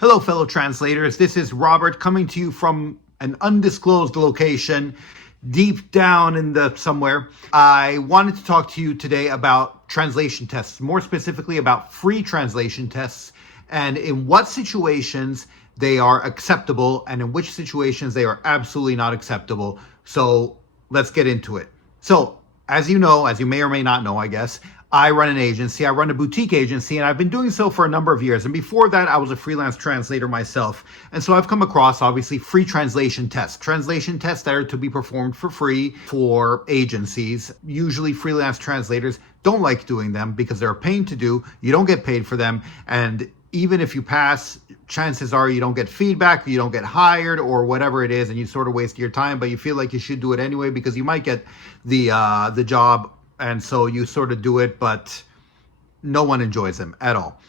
Hello, fellow translators. This is Robert coming to you from an undisclosed location deep down in the somewhere. I wanted to talk to you today about translation tests, more specifically about free translation tests and in what situations they are acceptable and in which situations they are absolutely not acceptable. So let's get into it. So as you know, as you may or may not know, I guess, I run an agency. I run a boutique agency, and I've been doing so for a number of years. And before that, I was a freelance translator myself. And so I've come across, obviously, free translation tests that are to be performed for free for agencies. Usually freelance translators don't like doing them because they're a pain to do. You don't get paid for them. And even if you pass, chances are you don't get feedback, you don't get hired or whatever it is, and you sort of waste your time, but you feel like you should do it anyway because you might get the job. And so you sort of do it, but no one enjoys them at all.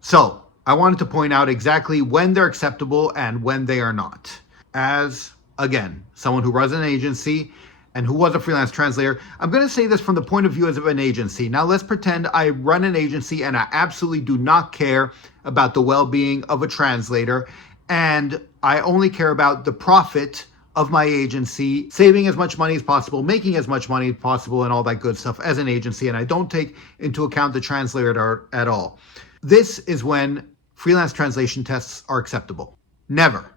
So I wanted to point out exactly when they're acceptable and when they are not. As, again, someone who runs an agency and who was a freelance translator, I'm going to say this from the point of view as of an agency. Now let's pretend I run an agency and I absolutely do not care about the well-being of a translator, and I only care about the profit of my agency, saving as much money as possible, making as much money as possible, and all that good stuff as an agency, and I don't take into account the translator at all. This is when freelance translation tests are acceptable. Never,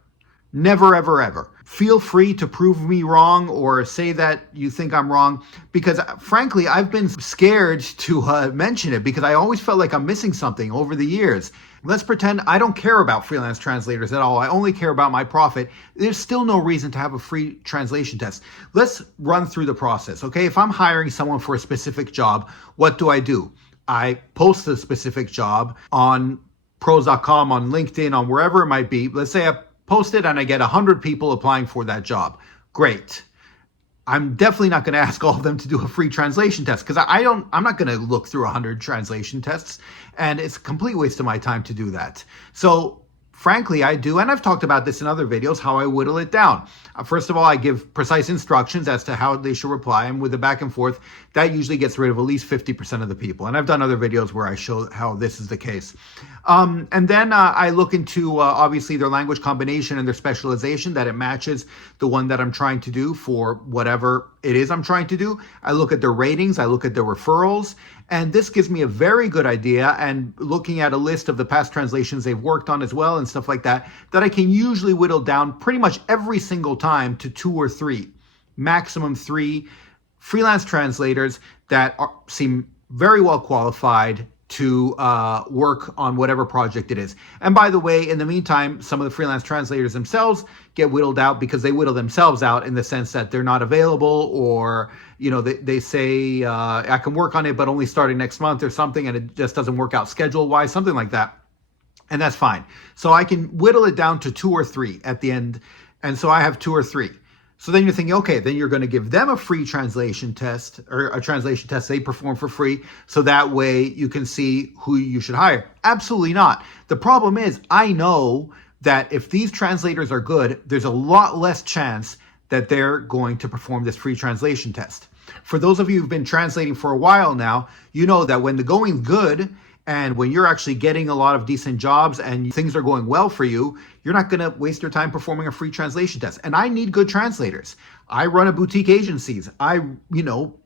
ever, ever. Feel free to prove me wrong or say that you think I'm wrong, because frankly, I've been scared to mention it because I always felt like I'm missing something over the years. Let's pretend I don't care about freelance translators at all. I only care about my profit. There's still no reason to have a free translation test. Let's run through the process, okay? If I'm hiring someone for a specific job, what do? I post a specific job on pros.com, on LinkedIn, on wherever it might be. Let's say I post it and I get 100 people applying for that job. Great. I'm definitely not going to ask all of them to do a free translation test because I'm not going to look through 100 translation tests, and it's a complete waste of my time to do that. So frankly, I do, and I've talked about this in other videos, how I whittle it down. First of all, I give precise instructions as to how they should reply, and with the back and forth, that usually gets rid of at least 50% of the people. And I've done other videos where I show how this is the case. And then I look into, obviously, their language combination and their specialization, that it matches the one that I'm trying to do for whatever it is I'm trying to do. I look at their ratings, I look at their referrals, and this gives me a very good idea, and looking at a list of the past translations they've worked on as well and stuff like that, that I can usually whittle down pretty much every single time to 2 or 3, maximum 3 freelance translators that seem very well qualified to work on whatever project it is. And by the way, in the meantime, some of the freelance translators themselves get whittled out because they whittle themselves out in the sense that they're not available, or they say I can work on it but only starting next month or something, and it just doesn't work out schedule wise, something like that. And that's fine. So I can whittle it down to 2 or 3 at the end. And so I have 2 or 3. So then you're thinking, okay, then you're going to give them a free translation test, or a translation test they perform for free, so that way you can see who you should hire. Absolutely not. The problem is, I know that if these translators are good, there's a lot less chance that they're going to perform this free translation test. For those of you who've been translating for a while now, you know that when the going's good, and when you're actually getting a lot of decent jobs and things are going well for you, you're not going to waste your time performing a free translation test. And I need good translators. I run a boutique agencies. I,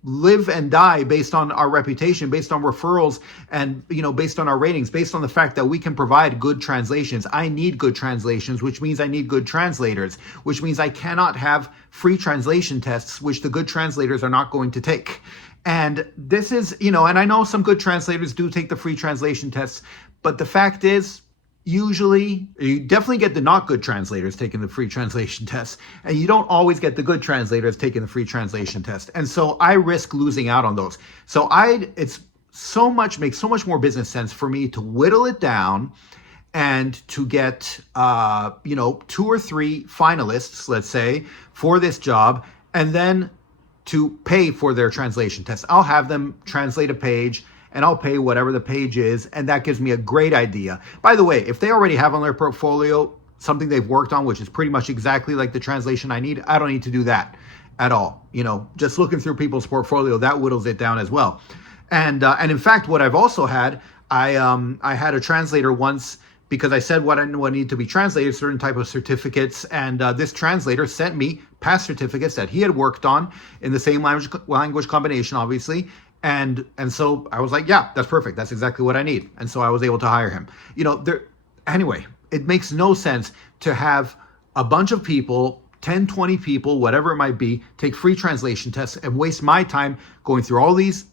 live and die based on our reputation, based on referrals, and, based on our ratings, based on the fact that we can provide good translations. I need good translations, which means I need good translators, which means I cannot have free translation tests, which the good translators are not going to take. And this is, and I know some good translators do take the free translation tests, but the fact is, usually, you definitely get the not good translators taking the free translation tests, and you don't always get the good translators taking the free translation test. And so I risk losing out on those. So makes so much more business sense for me to whittle it down and to get, 2 or 3 finalists, let's say, for this job, and then to pay for their translation test. I'll have them translate a page, and I'll pay whatever the page is, and that gives me a great idea. By the way, if they already have on their portfolio something they've worked on, which is pretty much exactly like the translation I need, I don't need to do that at all. Just looking through people's portfolio, that whittles it down as well. And in fact, what I've also had, I had a translator once because I said what needed to be translated, certain type of certificates, and this translator sent me past certificates that he had worked on in the same language combination, obviously. And so I was like, yeah, that's perfect. That's exactly what I need. And so I was able to hire him. Anyway, it makes no sense to have a bunch of people, 10, 20 people, whatever it might be, take free translation tests and waste my time going through all these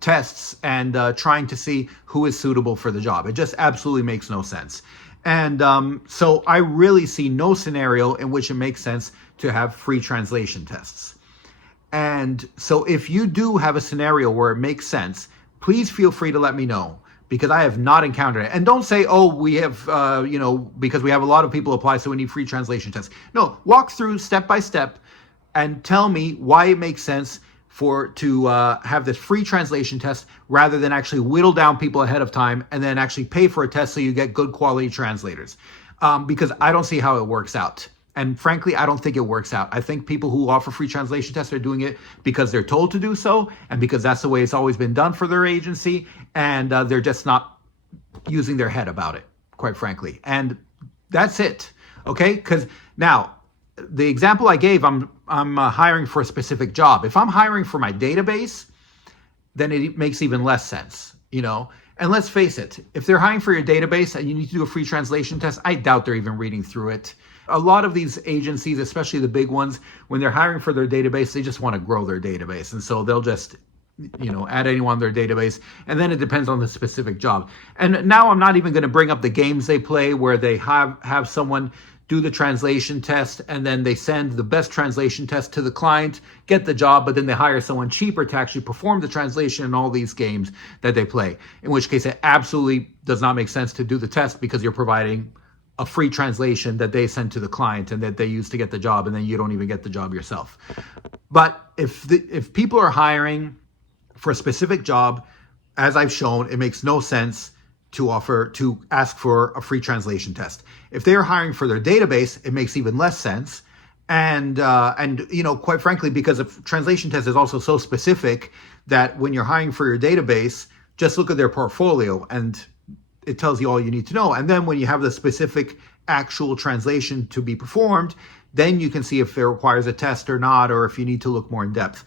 tests and trying to see who is suitable for the job. It just absolutely makes no sense. And so I really see no scenario in which it makes sense to have free translation tests. And so if you do have a scenario where it makes sense, please feel free to let me know, because I have not encountered it. And don't say, oh, we have, because we have a lot of people apply, so we need free translation tests. No, walk through step by step and tell me why it makes sense to have this free translation test rather than actually whittle down people ahead of time and then actually pay for a test so you get good quality translators. Because I don't see how it works out. And frankly, I don't think it works out. I think people who offer free translation tests are doing it because they're told to do so and because that's the way it's always been done for their agency, and they're just not using their head about it, quite frankly. And that's it, okay? Because now, the example I gave, I'm hiring for a specific job. If I'm hiring for my database, then it makes even less sense, And let's face it, if they're hiring for your database and you need to do a free translation test, I doubt they're even reading through it. A lot of these agencies, especially the big ones, when they're hiring for their database, they just want to grow their database. And so they'll just, add anyone on their database. And then it depends on the specific job. And now I'm not even going to bring up the games they play where they have someone do the translation test and then they send the best translation test to the client, get the job, but then they hire someone cheaper to actually perform the translation in all these games that they play. In which case it absolutely does not make sense to do the test because you're providing a free translation that they send to the client and that they use to get the job, and then you don't even get the job yourself. But if people are hiring for a specific job, as I've shown, it makes no sense to ask for a free translation test. If they are hiring for their database, it makes even less sense. And quite frankly, because a translation test is also so specific that when you're hiring for your database, just look at their portfolio and it tells you all you need to know. And then when you have the specific actual translation to be performed, then you can see if it requires a test or not, or if you need to look more in depth.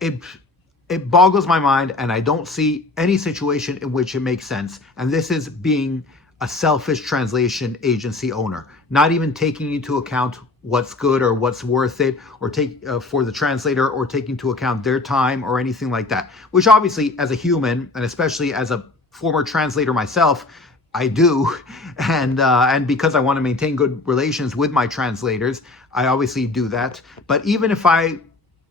It boggles my mind, and I don't see any situation in which it makes sense. And this is being a selfish translation agency owner, not even taking into account what's good or what's worth it, or take for the translator, or taking into account their time or anything like that, which obviously as a human, and especially as a former translator myself, I do. And because I want to maintain good relations with my translators, I obviously do that. But even if I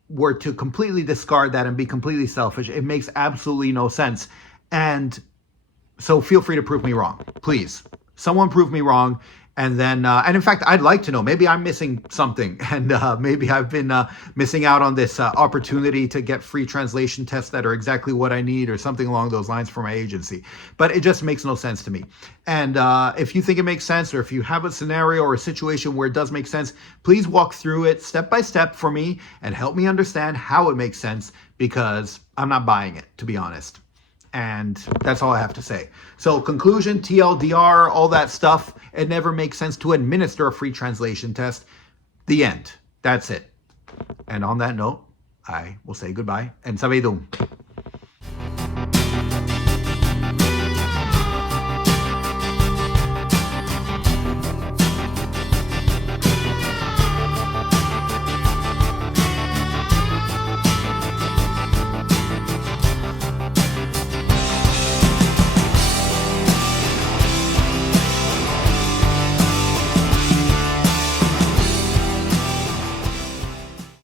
were to completely discard that and be completely selfish, it makes absolutely no sense. And so feel free to prove me wrong, please. Someone prove me wrong. And then, and in fact, I'd like to know, maybe I'm missing something, and maybe I've been missing out on this opportunity to get free translation tests that are exactly what I need, or something along those lines for my agency. But it just makes no sense to me. And if you think it makes sense, or if you have a scenario or a situation where it does make sense, please walk through it step by step for me and help me understand how it makes sense, because I'm not buying it, to be honest. And that's all I have to say. So conclusion, TLDR, all that stuff, it never makes sense to administer a free translation test. The end. That's it. And on that note, I will say goodbye and savedum.